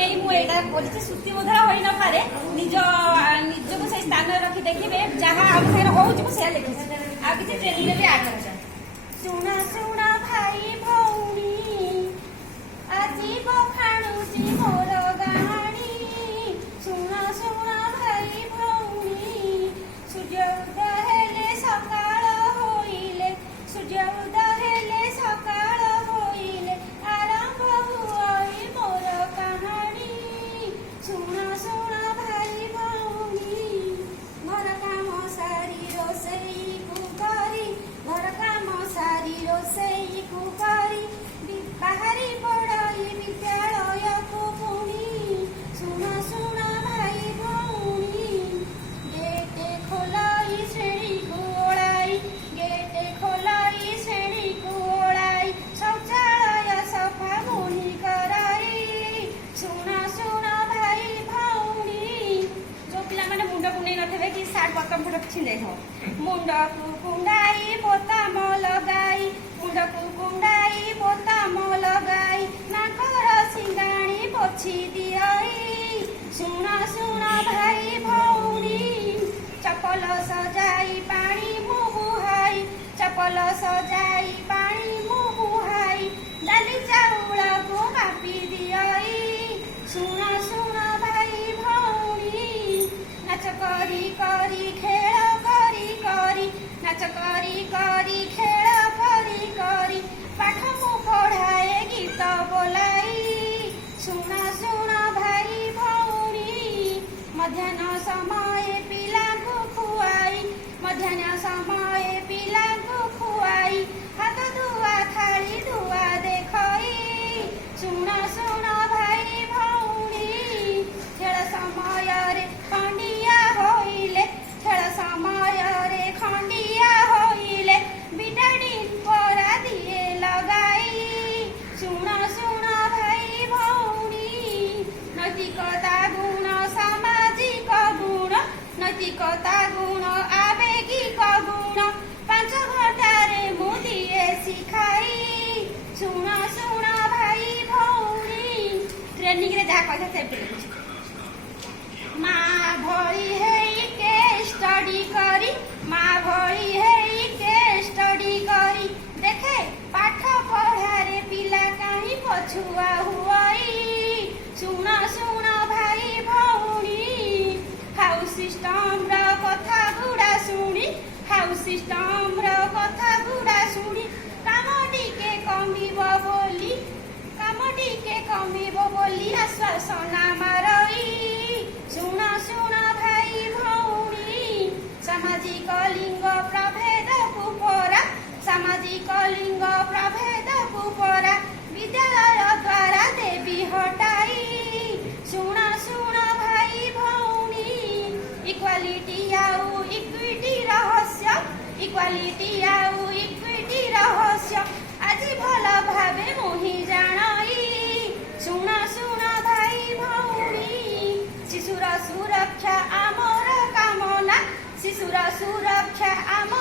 नहीं मुझे श्रुति मधुर हो न पारे निजको से स्थान रखी देखिए जहाँ आम सागर हो लिखी आ किसी ट्रेनिंग भी आड कर शुणा शुणा भाई भौणी आज बखाणुची मोर गाणी शुणा शुणा भाई भौणी सूर्य उदय हेले सकाळ होइले सूर्य उदय हेले सकाळ होइले आरंभ हुई मोर कहानी शुणा शुणा भाई भौणी घर काम सारी रोषेई को करी घर काम सारी रोषेई को करी बाहरी पढ़ाई विद्यालय को पुणी शुणा शुणा भाई भौणी गेटे खोलाई श्रेणी को ओळाई गेटे खोलाई श्रेणी को ओळाई शौचालय सफा मुनि कराई शुणा शुणा भाई भौणी जो पिला माने मुंड कुंडई नथिबे कि सार्ट बटन फटक छिंदै हो मुंड को कुंडाई बोताम लगाई मुंड को कुंडाई बोताम लगाई नाकर सिंगाणी पोछि दियाई शुणा शुणा भाई भौणी चपल सजाई पानी मुहाई चपल सजाई पानी मुहाई डाली चाउल को मापी दियाई शुणा शुणा भाई भौणी नाच करी करी खेल करी करी नाच करी करी खेल करी करी पाठ मु पढ़ाए गीत बोलाई शुणा शुणा भाई भौणी मध्याह्न समय पिला को खुआई मध्याह्न समय पिला को खुआई हाथ धुआ थाली धुआ देखई शुणा शुणा भाई भौणी खेल समय रे खंडिया होइले खेल समय रे खंडिया होइले बिटाड़ी परा दिए लगाई शुणा शुणा भाई भौणी नैतिकता गुण सामाजिक गुण नैतिकता गुण आवेगिक गुण 5 घंटारे मु दिए शिखाई शुणा शुणा भाई भौणी ट्रेनिंग रे जा कथा से माँ भरी है के स्टडी करी माँ भरी है के स्टडी करी देखे पाठ पढ़ारे पिला कहीं पछुआ हुई शुणा शुणा भाई भौणी हाउस सिस्टम र कथा गुड़ा शुणी हाउस सिस्टम र कथा गुड़ा शुणी काम टिके कमिबो बोली आश्वासना मारई शुणा शुणा भाई भौणी सामाजिक लिंग प्रभेद कुपरा सामाजिक लिंग प्रभेद कुपरा विद्यालय द्वारा देवी हटाई शुणा शुणा भाई भौणी इक्वालिटी आउ इक्विटी रहस्य इक्वालिटी आउ इक्विटी रहस्य आज भल भावे मोहि जाणई शुणा शुणा भाई भौणी शिशुर सुरक्षा आमर कामना शिशुर सुरक्षा आम